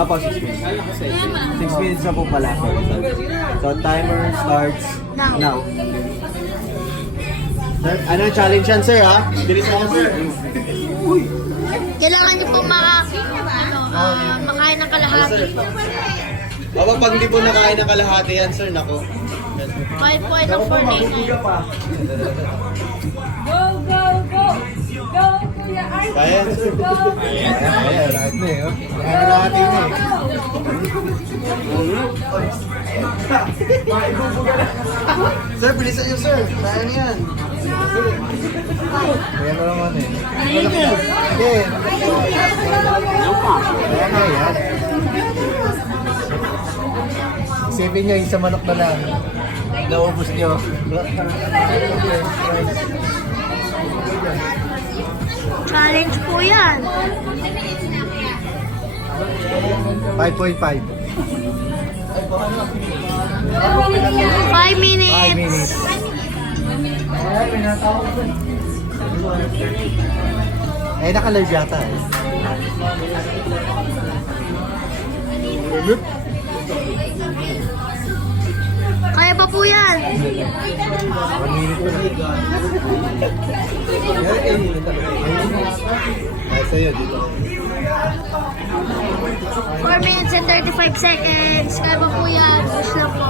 Apo, 6 minutes. 6 minutes na po pala. So, timer starts now. Sir, ano yung challenge yan, sir, ha? Bilisan mo, sir. Kailangan niyo pong makain ng kalahati. Baka pag hindi po nakain ng kalahati yan, sir, nako. 5.499. Go, go, go! Go, Kuya Art! Kaya, sir. Kaya, lahat na eh. Ano lahat yun eh. Sir, bilisan niyo, sir. Sayang yan. Kaya na naman eh. Hindi. Kaya na yan. Isipin niyo, isang manok na lang. Naubos niyo. 'Challenge po yan. 5.5. 5 minutes. 5 minutes. Eh, naka-live yata eh. Kaya pa po yan. 1 minute pa ay, sa'yo dito. 4 minutes and 35 seconds. Kaya pa po yan. Push lang po.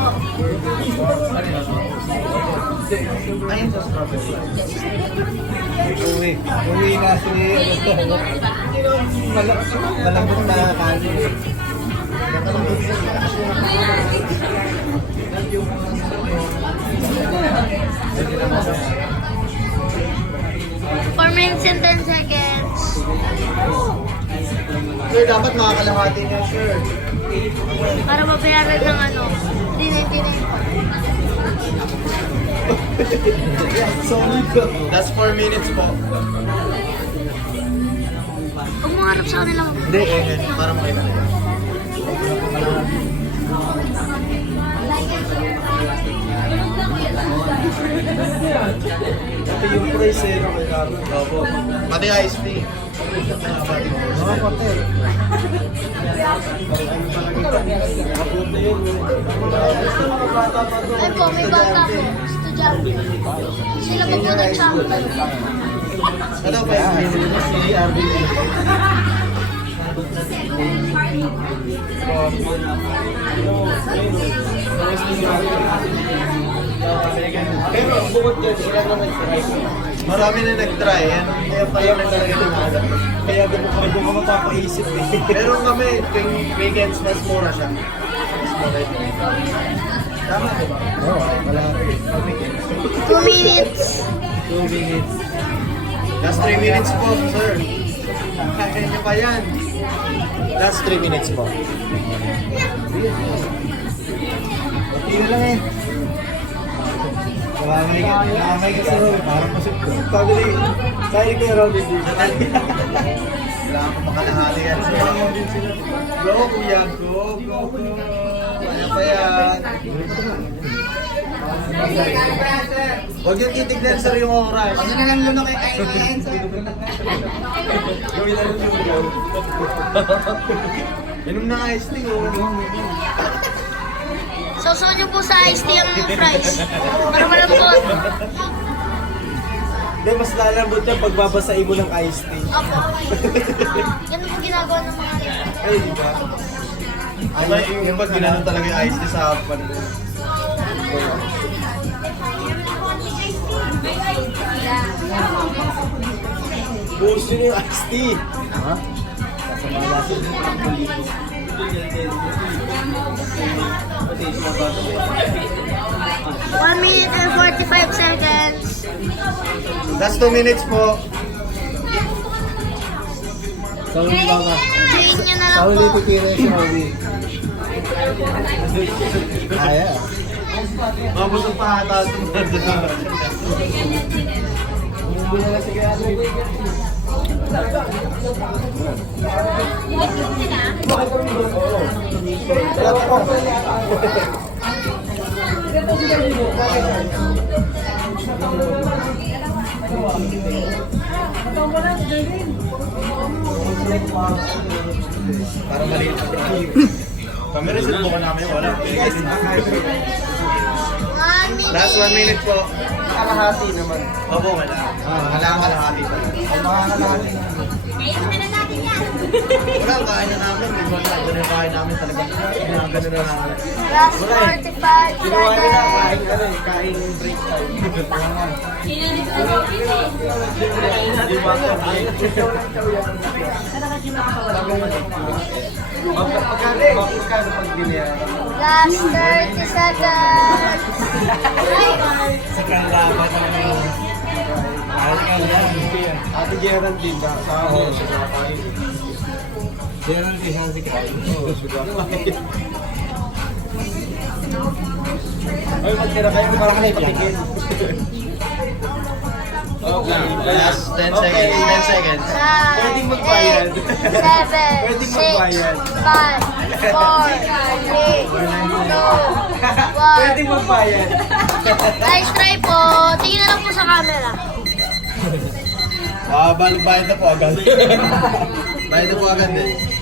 Uwi na si... Malambot na kanin. 4 minutes and 10 seconds. Sir, dapat makakalahati niya, sir. Para mabayaran ng ano. 399 po. Solid ko. That's 4 minutes po. Huwag mo harap sa kanila. Hindi, para makita nila. Ito yung price eh. Opo. Pati iced tea. Mga papel. Ay po, may bata po. Estudyante. Sila pa po ng champion. Ano ba yan? Si RBB. Pero bukod dyan, sila na nag-try. Marami na nag-try. Kaya tayo na talaga nag-try. Kaya doon ko mapapaisip eh. Pero kami, tuwing weekends, mas mura siya. Mas mura ito. Tama diba? Oo, wala. 2 minutes. 2 minutes. Last 3 minutes po, sir. Kaya niyo pa yan. Last 3 minutes po. Tingnan lang eh. Kamay kasi parang masukto. Sabi ko yung Robin din. Wala akong makalahali yan. Go, kuya. Go, go, go. Kaya pa yan. Huwag yung titignan sir yung oras. Ano na lang lumaki kayo yan sir? Gawin na lang yung inom na iced tea o. Sausaw niyo po sa iced tea ang fries. Para malambot. Hindi, mas lalambot yan pag babasain mo ng iced tea. Opo. Yan po ginagawa ng mga Ay, di ba? Ay, yung pag ginanon talaga yung iced tea sa hapon. Buhos yun yung iced tea. Ha? Sasama natin yung pagkulito. 1 minute and 45 seconds. Last 2 minutes po. Sauli baba. Chain nyo na lang po. titira si Sauli. Kaya. Mabusog pa ata. Bumili na si Kaya. Ito mo lang, Jerwin. Para maliit na kami reset po ka namin, wala. Last 1 minute po. Kalahati naman. Opo, wala. Kalahati pa. Ang mga kalahati naman. Wala, kain na namin. Wala, ganun kain namin talaga. Ganun na namin. Last 45 Kinuha nila, seconds. kain break time. Kininis na yung kini. Di ba? Magkano pag binayaran? Last 30 seconds. Sa kalaban namin. Ate Geraldine ba? Sa ako, sa kakain. Geraldine sa si Kyle. Oo, sa kakain. Ay, magtira kayo para kayo patikin. Okay, Last 10 seconds. 10 seconds. Pwedeng magbayad. 7, Pwedeng 6, magbayad. 5, 4, 3, 2, 1. Pwede magbayad. Guys, try po. Tingin na lang po sa camera. Bayad na po agad. Bayad na po agad eh.